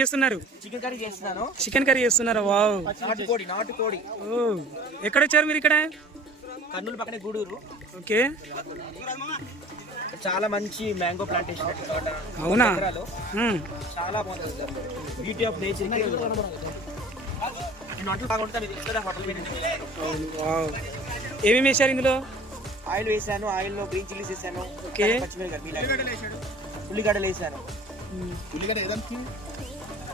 చేస్తున్నారు? Chicken curry చేస్తున్నాను. Chicken curry చేస్తున్నారా? వావ్. నాటుకోడి. ఓ, ఎక్కడ వచ్చారు మీరు? ఇక్కడ కర్నూలు పక్కనే గూడూరు. ఓకే. చాలా మంచి మ్యాంగో ప్లాంటేషన్. అవునా? చాలా బాగుంటుంది. Beauty of nature. ఏమేమి వేశారు ఇందులో? ఆయిల్ వేసాను. ఆయిల్లో గ్రీన్ చిల్లీస్ వేసాను. ఓకే. ఉల్లిగడ్డలు వేసాను. ఉల్లిగడ్డ ఏదానికి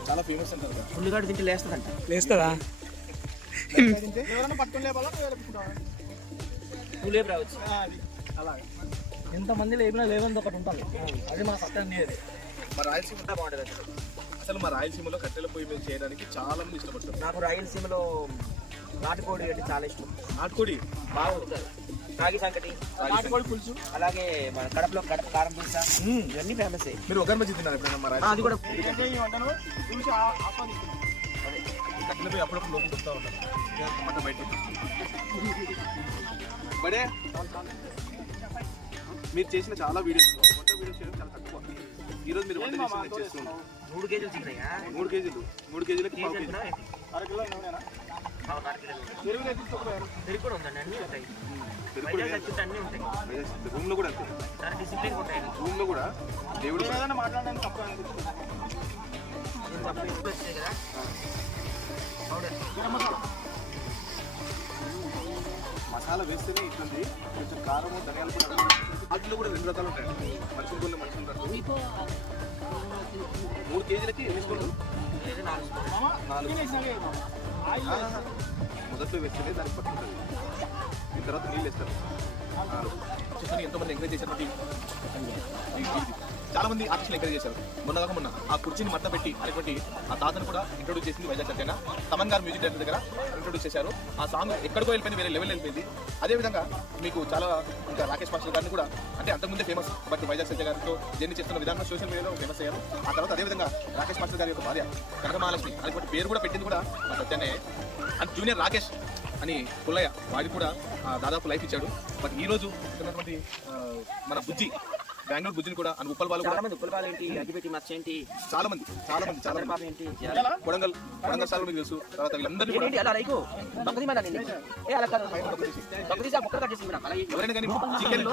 చాలా ఫేమస్ అంటారు. ఉల్లిగడ్డ తింటే లేస్తుందంట. లేస్తుందా? నువ్వు లేపు రావచ్చు. ఎంతమంది లేపినా లేవని ఒకటి ఉంటాను. అది మా సత్యం. మా రాయలసీమ బాగుంటుంది. అసలు మా రాయలసీమలో కట్టెల పొయ్యి మీద చేయడానికి చాలా మంది ఇష్టపడతారు. నాకు రాయలసీమలో నాటుకోడి అంటే చాలా ఇష్టం. నాటుకోడి బాగుంటుంది. రాగి సంకటి, నాటుకోడి పులుసు, అలాగే మన కడపలో కడప కారం పులుస, ఇవన్నీ ఫేమస్. మీరు ఒకరి మధ్య తిన్నారు ఎప్పుడైనా? మా అది కూడా కట్టెల పొయ్యి అప్పుడప్పుడు లోపల చెప్తా ఉంటారు. మంట బయట బడే మీరు చేసిన చాలా వీడియోస్ వంట వీడియోస్ చేయడం చాలా తక్కువ. ఈరోజు మీరు వంట చేస్తున్నాం. 3 కేజీలు చికెన్. 3 కేజీలు 3 కేజీలకి రూమ్ లో కూడా అంతే. రూమ్ లో కూడా దేవుడు మసాలా వేస్తేనే ఇట్లుంది. కొంచెం కారము ధనియాలు కూడా. వాటిలో కూడా 2 రకాలు ఉంటాయి. మనుషులు కొన్ని మనుషులు ఉంటారు. 3 కేజీలకి ఎన్ని స్పూన్లు? 4. మొదట్లో వేస్తేనే దానికి పట్టుకుంటుంది. దీని తర్వాత నీళ్ళు వేస్తారు. చూసాను ఎంతోమంది ఎంకరేజ్ చేశారు. చాలా మంది ఆర్టిస్టులు ఎంకరేజ్ చేశారు. మొన్న ఆ కుర్చీని మట్ట పెట్టి అనేటువంటి ఆ తాతను కూడా ఇంట్రొడ్యూస్ చేసింది వైజాగ్ సత్యన. తమన్ గారు మ్యూజిక్ డైరెక్టర్ దగ్గర ఇంట్రొడ్యూస్ చేశారు. ఆ సాంగ్ ఎక్కడికో వెళ్ళిపోయింది, వేరే లెవెల్ వెళ్ళిపోయింది. అదేవిధంగా మీకు చాలా ఇంకా రాకేష్ మాస్టర్ గారిని కూడా అంటే అంతకుముందే ఫేమస్, బట్ వైజాగ్ సత్య గారితో జర్నీ చేస్తున్న విధానం సోషల్ మీడియాలో ఫేమస్ అయ్యారు. ఆ తర్వాత అదేవిధంగా రాకేష్ మాస్టర్ గారి యొక్క భార్య కనకమహాలక్ష్మి అనేటువంటి పేరు కూడా పెట్టింది కూడా మా సత్యనే. అండ్ జూనియర్ రాకేష్ అని పుల్లయ్య వాడికి కూడా దాదాపు లైఫ్ ఇచ్చాడు. బట్ ఈ రోజు ఉన్నటువంటి మన బుజ్జి బెంగళూరు బుజ్జిని కూడా అని ఉప్పల్ వాళ్ళు చాలా మంది చాలా మంది కొడంగల్ సార్ మీకు తెలుసు. తర్వాత వీళ్ళందరూ ఎవరైనా కానీ చికెన్ లో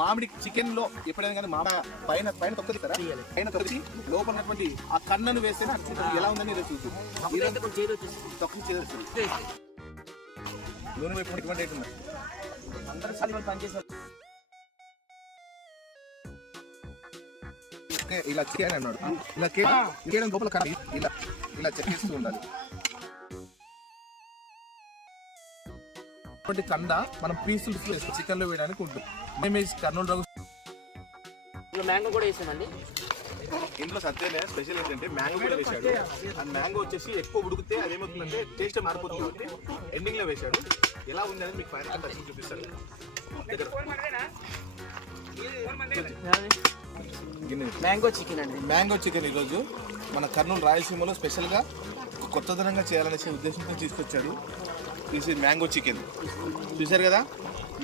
మామిడి చికెన్ లో ఎప్పుడైనా కానీ మామిడి పైన తొక్కదిస్తారా? పైన తొక్కి లోపల ఉన్నటువంటి ఆ కన్నను వేస్తే ఎలా ఉందని చూస్తుంది. నూనె వైపు ఇటువంటి రేట్ ఉన్నాయి. అందరూ పనిచేస్తారు. ఇలా చికెన్ అన్నాడు. ఇలా కేవలం లోపల కర్రీ ఇలా చెక్కిస్తూ ఉండాలి. కండ మనం పీసులు చికెన్ లో వేయడానికి ఉంటుంది. కర్నూలు మ్యాంగో కూడా వేసామండి. ఇంట్లో సత్యనే స్పెషల్ ఏంటంటే మ్యాంగో కూడా వేశాడు. ఆ మ్యాంగో వచ్చేసి ఎక్కువ ఉడికితే అది ఏమవుతుందంటే టేస్ట్ మారిపోతుంది కాబట్టి ఎండింగ్ లో వేశాడు. ఎలా ఉంది అనేది మీకు ఫైనల్ టచ్ చూపిస్తాడు. మ్యాంగో చికెన్ ఈరోజు మన కర్నూలు రాయలసీమలో స్పెషల్గా కొత్తదనంగా చేయాలనేసి ఉద్దేశంతో తీసుకొచ్చాడు. ఇది మ్యాంగో చికెన్ చూసారు కదా.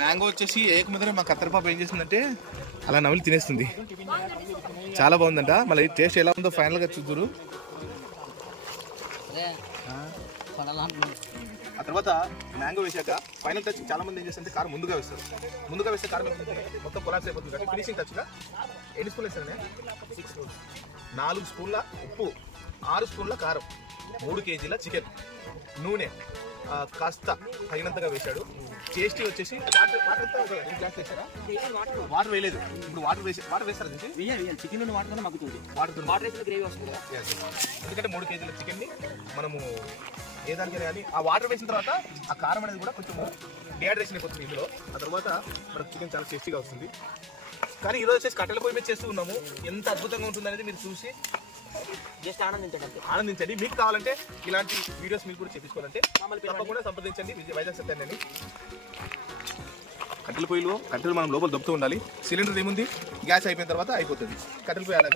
మ్యాంగో వచ్చేసి ఏకముదరే మా కత్తెరపాప ఏం చేసిందంటే అలా నమిలి తినేస్తుంది. చాలా బాగుందంట. మళ్ళీ టేస్ట్ ఎలా ఉందో ఫైనల్గా చూద్దురు. ఆ తర్వాత మ్యాంగో వేసాక ఫైనల్ టచ్ చాలా మంది ఏం చేస్తారంటే కారం ముందుగా వేస్తారు. ముందుగా వేస్తే కారం మొత్తం కొలాప్స్ అయిపోతుంది కాబట్టి ఫినిషింగ్ టచ్గా ఎన్ని స్పూన్లు వేస్తారనే 4 స్పూన్ల ఉప్పు, 6 స్పూన్ల కారం, 3 కేజీల చికెన్, నూనె కాస్త తగినంతగా వేశాడు. టేస్టీ వచ్చేసి వాటర్ వేయలేదు. ఇప్పుడు వాటర్ వేస్తారు చికెన్ వాటర్ మగ్గుతుంది. ఎందుకంటే 3 కేజీల చికెన్ని మనము ఏ దానికి కానీ ఆ వాటర్ వేసిన తర్వాత ఆ కారం అనేది కూడా కొంచెం డిహైడ్రేషన్ అయిపోతుంది ఇందులో. ఆ తర్వాత మనకు చికెన్ చాలా టేస్టీగా వస్తుంది. కానీ ఈరోజు వచ్చేసి కట్టెల పొయ్యి మీద చేస్తూ ఉన్నాము. ఎంత అద్భుతంగా ఉంటుంది అనేది మీరు చూసి జస్ట్ ఆనందించండి. మీకు కావాలంటే ఇలాంటి వీడియోస్ మీరు కూడా చేపించుకోవాలంటే తప్పకుండా సంప్రదించండి వైజాగ్ సత్యాన్ని. కట్టెల పొయ్యిలో కట్టెలు మనం లోపల దొబ్బుతూ ఉండాలి. సిలిండర్ ఏముంది, గ్యాస్ అయిపోయిన తర్వాత అయిపోతుంది. కట్టెల పొయ్యి అలా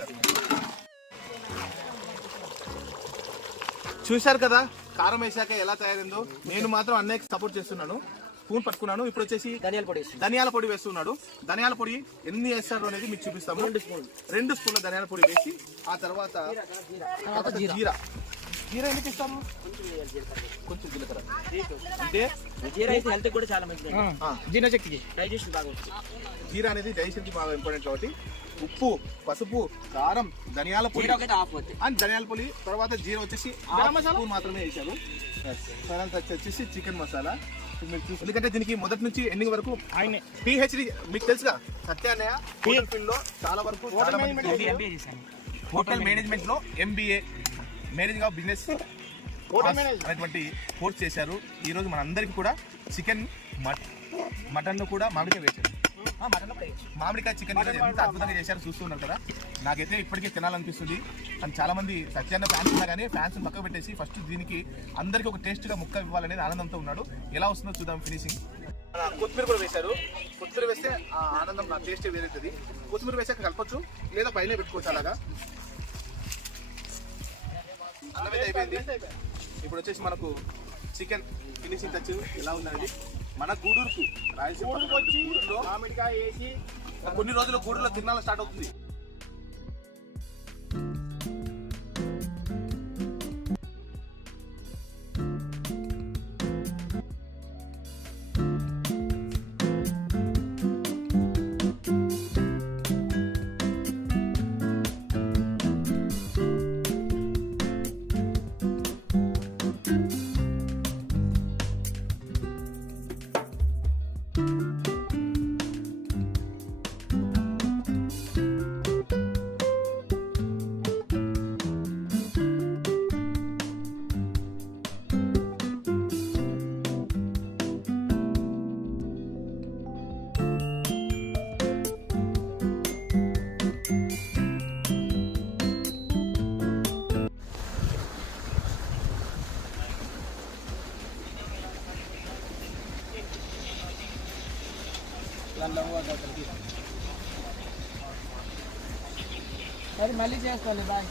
చూశారు కదా కారం వేసాక ఎలా తయారైందో. నేను మాత్రం అన్నయ్యకి సపోర్ట్ చేస్తున్నాను. స్పూన్ పట్టుకున్నాను. ఇప్పుడు వచ్చేసి ధనియాల పొడి వేసి ధనియాల పొడి వేస్తున్నాడు. ధనియాల పొడి ఎన్ని వేస్తారు అనేది మీకు చూపిస్తాము. 2 స్పూన్ల ధనియాల పొడి వేసి ఆ తర్వాత జీరా. జీరా ఎందుకు ఇస్తాము? కొంచెం జీలకర్ర. అంటే జీరా అయితే హెల్త్ కూడా చాలా మంచిది, జీర్ణశక్తికి డైజెషన్ బాగా వస్తుంది. జీరా అనేది డైజెషన్కి బాగా ఇంపార్టెంట్ కాబట్టి ఉప్పు, పసుపు, కారం, ధనియాల పొడి అండ్ ధనియాల పొడి తర్వాత జీరా వచ్చేసి స్పూన్ మాత్రమే వేశారు. వచ్చేసి చికెన్ మసాలా. ఎందుకంటే దీనికి మొదటి నుంచి ఎండింగ్ వరకు ఆయన పిహెచ్డి మీకు తెలుసుగా సత్యాన్నయ్య హోటల్ ఫీల్డ్ లో చాలా వరకు హోటల్ మేనేజ్మెంట్ లో MBA మేనేజింగ్ ఆఫ్ బిజినెస్ అనేటువంటి కోర్స్ చేశారు. ఈ రోజు మనందరికీ కూడా చికెన్ మటన్ ను కూడా మామిడికాయ వేశారు. మామిడికాయ చికెన్ ఎంత అద్భుతంగా చేశారు చూస్తున్నారు కదా. నాకైతే ఇప్పటికే తినాలనిపిస్తుంది. అండ్ చాలా మంది సత్యాన్న ఫ్యాన్స్ ఉన్నా కానీ ఫ్యాన్స్ పక్క పెట్టేసి ఫస్ట్ దీనికి అందరికీ ఒక టేస్ట్ గా ముక్క ఇవ్వాలనేది ఆనందంతో ఉన్నాడు. ఎలా వస్తుందో చూద్దాం ఫినిషింగ్. కొత్తిమీర కూడా వేశారు. కొత్తిమీర వేస్తే ఆ ఆనందం నా టేస్ట్ వేరేది. కొత్తిమీర వేసాక కలపచ్చు లేదా పైన పెట్టుకోవచ్చు. అలాగా అన్నం అయితే అయిపోయింది. ఇప్పుడు వచ్చేసి మనకు చికెన్ ఫినిషింగ్ టచ్ ఎలా ఉందండి. మన గూడూరుకు రాయలసీమలో మామిడికాయ వేసి కొన్ని రోజులు గూడూరులో తిరణాలు స్టార్ట్ అవుతుంది. మళ్ళీ చేసుకోవాలి బాయ్.